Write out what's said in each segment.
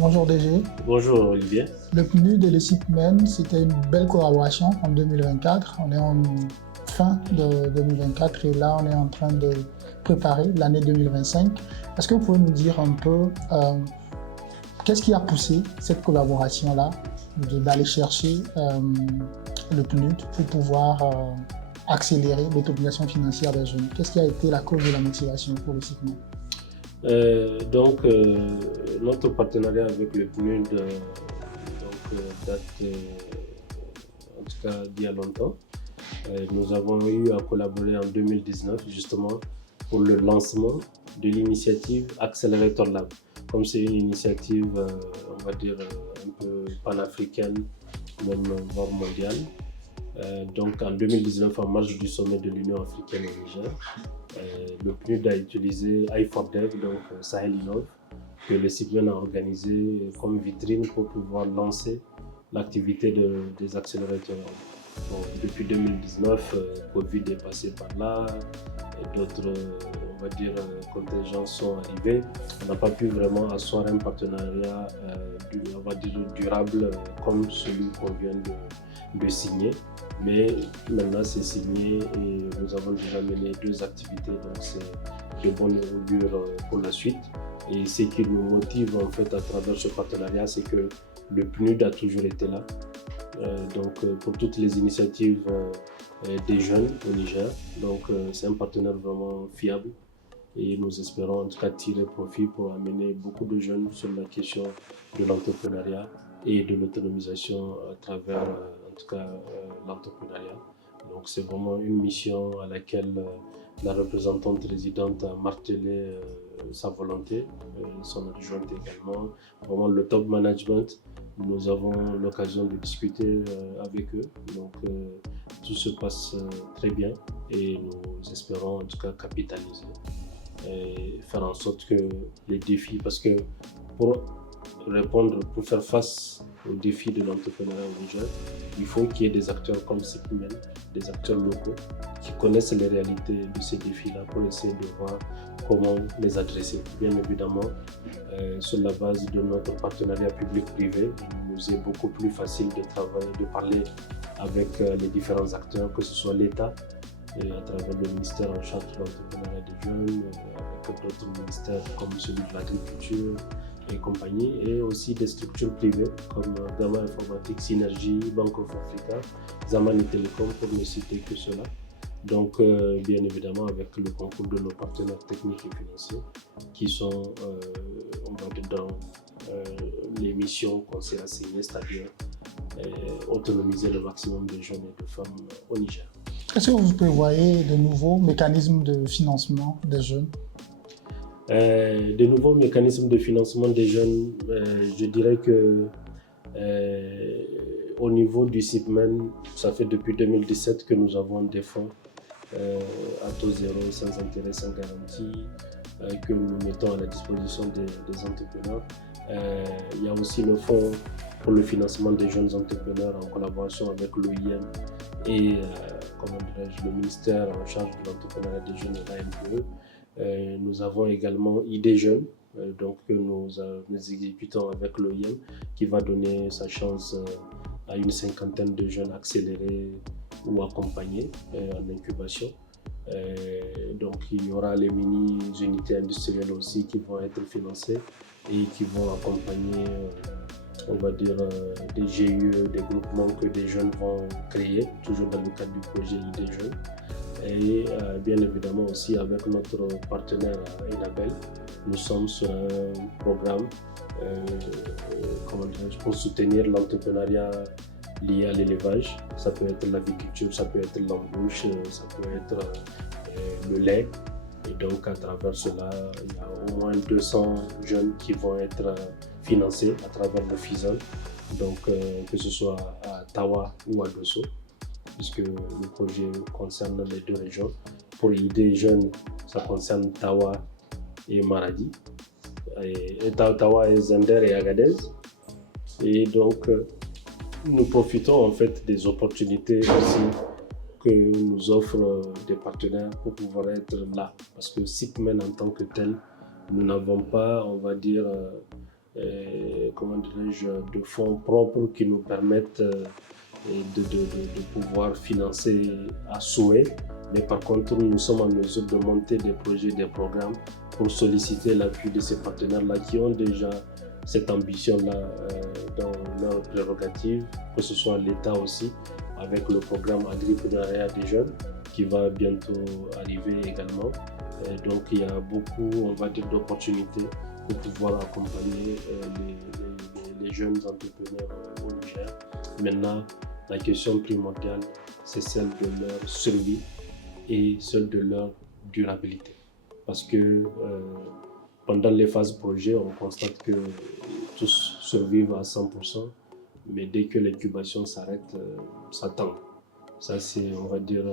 Bonjour DG. Bonjour Olivier. Le PNUD et le CIPMEN, c'était une belle collaboration en 2024. On est en fin de 2024 et là, on est en train de préparer l'année 2025. Est-ce que vous pouvez nous dire un peu qu'est-ce qui a poussé cette collaboration-là d'aller chercher le PNUD pour pouvoir accélérer l'autonomisation financière des jeunes? Qu'est-ce qui a été la cause de la motivation pour le CIPMEN? Notre partenariat avec le PNUD date en tout cas d'il y a longtemps. Nous avons eu à collaborer en 2019 justement pour le lancement de l'initiative Accelerator Lab. Comme c'est une initiative, on va dire, un peu panafricaine, même voire mondiale. Donc en 2019, en marge du sommet de l'Union africaine au Niger, le PNUD a utilisé i4Dev, donc Sahel Innov, que le CIPMEN a organisé comme vitrine pour pouvoir lancer l'activité des accélérateurs. Bon, depuis 2019, Covid est passé par là, d'autres, on va dire, contingents sont arrivés. On n'a pas pu vraiment asseoir un partenariat, on va dire, durable comme celui qu'on vient de signer. Mais maintenant c'est signé et nous avons déjà mené 2 activités, donc c'est de bonne augure pour la suite. Et ce qui nous motive en fait à travers ce partenariat, c'est que le PNUD a toujours été là. Pour toutes les initiatives des jeunes au Niger. Donc c'est un partenaire vraiment fiable et nous espérons en tout cas tirer profit pour amener beaucoup de jeunes sur la question de l'entrepreneuriat et de l'autonomisation à travers en tout cas l'entrepreneuriat. Donc c'est vraiment une mission à laquelle la représentante résidente a martelé sa volonté, son adjointe également, vraiment le top management. Nous avons l'occasion de discuter avec eux, donc tout se passe très bien et nous espérons en tout cas capitaliser et faire en sorte que les défis, parce que pour faire face aux défis de l'entrepreneuriat au Niger, il faut qu'il y ait des acteurs comme CIPMEN, des acteurs locaux qui connaissent les réalités de ces défis-là pour essayer de voir comment les adresser. Bien évidemment, sur la base de notre partenariat public-privé, il nous est beaucoup plus facile de travailler, de parler avec les différents acteurs, que ce soit l'État, et à travers le ministère en charge de l'entrepreneuriat des jeunes, avec d'autres ministères comme celui de l'agriculture et compagnie, et aussi des structures privées comme Gamma Informatique, Synergie, Bank of Africa, Zamani Telecom, pour ne citer que cela. Donc, bien évidemment, avec le concours de nos partenaires techniques et financiers qui sont, on va dire, dans les missions qu'on s'est assignées, c'est-à-dire autonomiser le maximum de jeunes et de femmes au Niger. Est-ce que vous prévoyez de nouveaux mécanismes de financement des jeunes? De nouveaux mécanismes de financement des jeunes, je dirais que au niveau du CIPMEN, ça fait depuis 2017 que nous avons des fonds à taux zéro, sans intérêt, sans garantie, que nous mettons à la disposition des entrepreneurs. Il y a aussi le fonds pour le financement des jeunes entrepreneurs en collaboration avec l'OIM et le ministère en charge de l'entrepreneuriat des jeunes et l'AMPE. Nous avons également ID Jeunes, donc que nous exécutons avec l'OIM, qui va donner sa chance à une 50aine de jeunes accélérés ou accompagnés en incubation. Donc il y aura les mini-unités industrielles aussi qui vont être financées et qui vont accompagner on va dire des GIE, des groupements que des jeunes vont créer, toujours dans le cadre du projet ID Jeunes. Et bien évidemment aussi avec notre partenaire Enabel, nous sommes sur un programme pour soutenir l'entrepreneuriat lié à l'élevage. Ça peut être l'aviculture, ça peut être l'embauche, ça peut être le lait. Et donc à travers cela, il y a au moins 200 jeunes qui vont être financés à travers le FISAN, donc que ce soit à Tawa ou à Dosso, puisque le projet concerne les 2 régions. Pour ID Jeunes, ça concerne Tawa et Maradi, et Tawa et Zender et Agadez. Et donc nous profitons en fait des opportunités aussi que nous offrent des partenaires pour pouvoir être là. Parce que CIPMEN en tant que tel, nous n'avons pas, on va dire, comment dirais-je, de fonds propres qui nous permettent de pouvoir financer à souhait. Mais par contre, nous sommes en mesure de monter des projets, des programmes pour solliciter l'appui de ces partenaires-là qui ont déjà cette ambition-là dans leurs prérogatives, que ce soit l'État aussi, avec le programme Agripreneuriat des jeunes qui va bientôt arriver également. Donc il y a beaucoup, on va dire, d'opportunités pour pouvoir accompagner les jeunes entrepreneurs au Niger. Maintenant, la question primordiale, c'est celle de leur survie et celle de leur durabilité. Parce que pendant les phases projet, on constate que tous survivent à 100%, mais dès que l'incubation s'arrête, ça tangue. Ça, c'est, on va dire,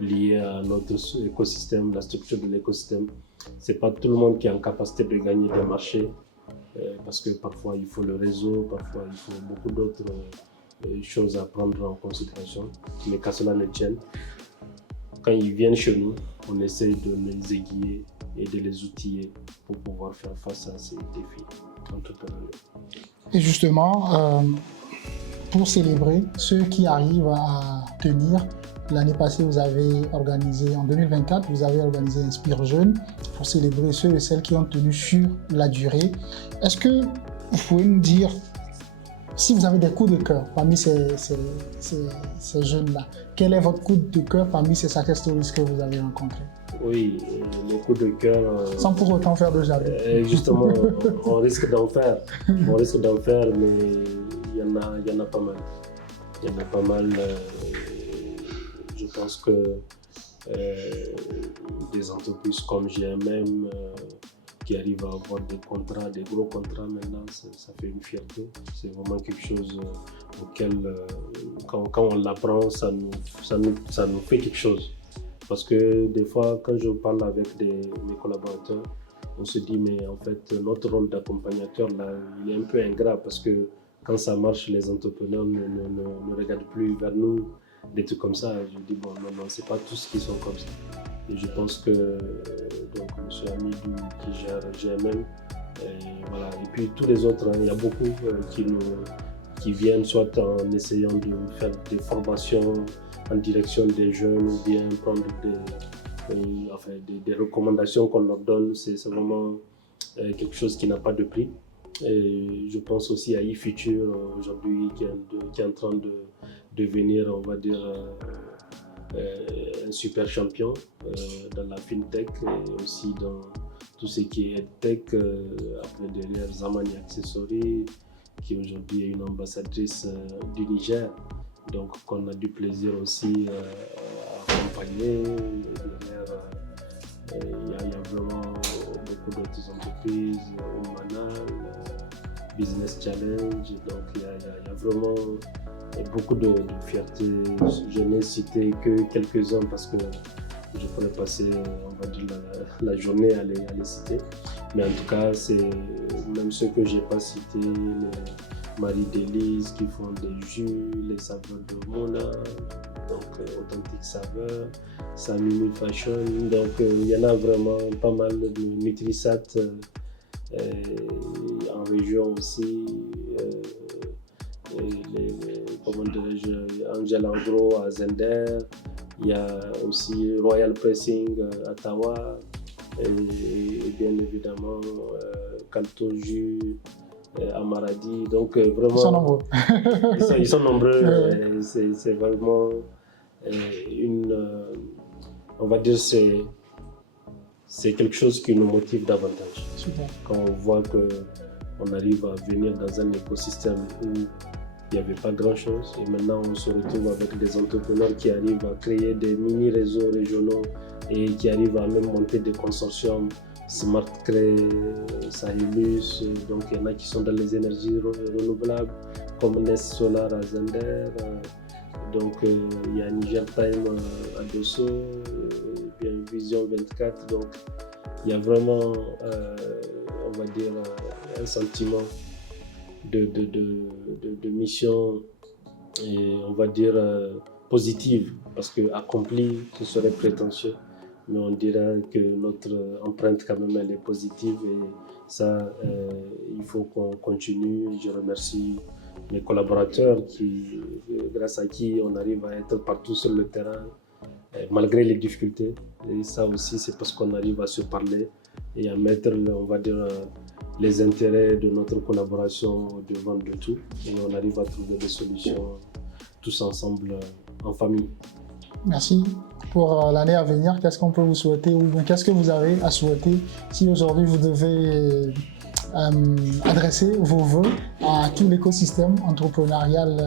lié à notre écosystème, la structure de l'écosystème. C'est pas tout le monde qui est en capacité de gagner des marchés, parce que parfois il faut le réseau, parfois il faut beaucoup d'autres choses à prendre en considération. Mais qu'à cela ne tienne, quand ils viennent chez nous, on essaie de les aiguiller et de les outiller pour pouvoir faire face à ces défis entrepreneuriaux. Et justement, pour célébrer ceux qui arrivent à tenir, l'année passée, vous avez organisé, en 2024, vous avez organisé Inspire Jeune pour célébrer ceux et celles qui ont tenu sur la durée. Est-ce que vous pouvez nous dire si vous avez des coups de cœur parmi ces jeunes-là? Quel est votre coup de cœur parmi ces success stories que vous avez rencontrés? Oui, les coups de cœur. Sans pour autant faire de jaloux. Justement, on risque d'en faire. On risque d'en faire, mais il y en a pas mal. Il y en a pas mal. Je pense que des entreprises comme GMM qui arrivent à avoir des contrats, des gros contrats maintenant, ça fait une fierté. C'est vraiment quelque chose auquel, quand on l'apprend, ça nous fait quelque chose. Parce que des fois, quand je parle avec mes collaborateurs, on se dit, mais en fait, notre rôle d'accompagnateur, là, il est un peu ingrat parce que quand ça marche, les entrepreneurs ne regardent plus vers nous, des trucs comme ça. Je dis, bon, non, c'est pas tous qui sont comme ça. Et je pense que, donc, M. Amidou qui gère GMM, voilà. Et puis tous les autres, hein, il y a beaucoup qui viennent soit en essayant de faire des formations en direction des jeunes ou bien prendre des recommandations qu'on leur donne. C'est vraiment quelque chose qui n'a pas de prix. Et je pense aussi à eFuture aujourd'hui qui est en train de devenir, on va dire, un super champion dans la fintech et aussi dans tout ce qui est tech. Après derrière Zamani Accessories, qui aujourd'hui est une ambassadrice du Niger. Donc qu'on a du plaisir aussi à accompagner. Il y a vraiment beaucoup d'autres entreprises, Humanal, Business Challenge. Donc il y a vraiment beaucoup de fierté. Je n'ai cité que quelques-uns parce que je pourrais passer, on va dire, la journée à les citer. Mais en tout cas, c'est même ceux que je n'ai pas cités, les Marie Délise qui font des jus, les saveurs de Mona, donc Authentique Saveur, Samimi Fashion. Donc il y en a vraiment pas mal de Nutrisat en région aussi. Comment dirais-je, Angel Agro à Zender. Il y a aussi Royal Pressing à Tawa. Et bien évidemment Calto Jus à Maradi. Donc vraiment, ils sont nombreux. ils sont nombreux. C'est vraiment on va dire c'est quelque chose qui nous motive davantage. Super. Quand on voit qu'on arrive à venir dans un écosystème où il n'y avait pas grand-chose et maintenant on se retrouve avec des entrepreneurs qui arrivent à créer des mini-réseaux régionaux et qui arrivent à même monter des consortiums, Smart Cré, Sahilus, donc il y en a qui sont dans les énergies renouvelables comme Nest Solar à Zender, donc il y a Niger Time à Dosso, bien Vision 24, donc il y a vraiment, on va dire, un sentiment de mission, et on va dire positive, parce que accompli, ce serait prétentieux, mais on dirait que notre empreinte quand même elle est positive et Ça, il faut qu'on continue. Je remercie mes collaborateurs grâce à qui on arrive à être partout sur le terrain, malgré les difficultés. Et ça aussi, c'est parce qu'on arrive à se parler et à mettre, on va dire, les intérêts de notre collaboration devant de tout. Et on arrive à trouver des solutions tous ensemble en famille. Merci. Pour l'année à venir, qu'est-ce qu'on peut vous souhaiter ou bien qu'est-ce que vous avez à souhaiter si aujourd'hui vous devez adresser vos vœux à tout l'écosystème entrepreneurial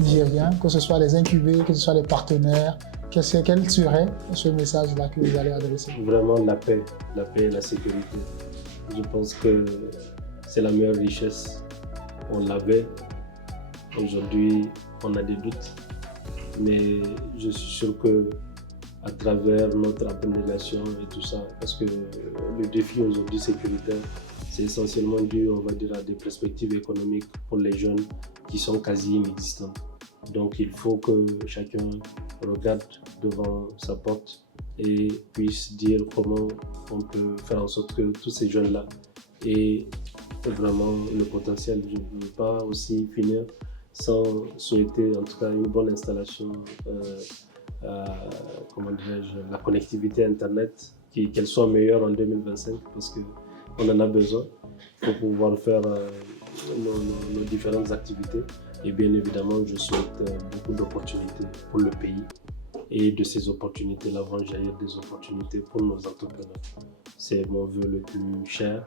nigérien, que ce soit les incubés, que ce soit les partenaires, quel serait ce message-là que vous allez adresser? Vraiment la paix et la sécurité. Je pense que c'est la meilleure richesse. On l'avait. Aujourd'hui, on a des doutes. Mais je suis sûr que à travers notre abnégation et tout ça, parce que le défi aujourd'hui sécuritaire, c'est essentiellement dû, on va dire, à des perspectives économiques pour les jeunes qui sont quasi inexistantes. Donc il faut que chacun regarde devant sa porte et puisse dire comment on peut faire en sorte que tous ces jeunes-là aient vraiment le potentiel. Je ne veux pas aussi finir sans souhaiter en tout cas une bonne installation, comment dirais-je, la connectivité Internet, qu'elle soit meilleure en 2025 parce qu'on en a besoin pour pouvoir faire nos différentes activités. Et bien évidemment, je souhaite beaucoup d'opportunités pour le pays et de ces opportunités-là vont jaillir des opportunités pour nos entrepreneurs. C'est mon vœu le plus cher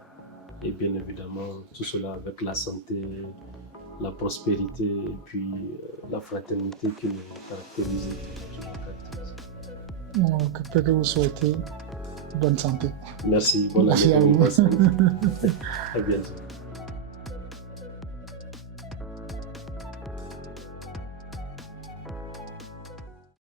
et bien évidemment, tout cela avec la santé, la prospérité et puis la fraternité qui nous caractérise. Donc, que vous souhaitez bonne santé. Merci, bonne année. Merci à vous. À bientôt.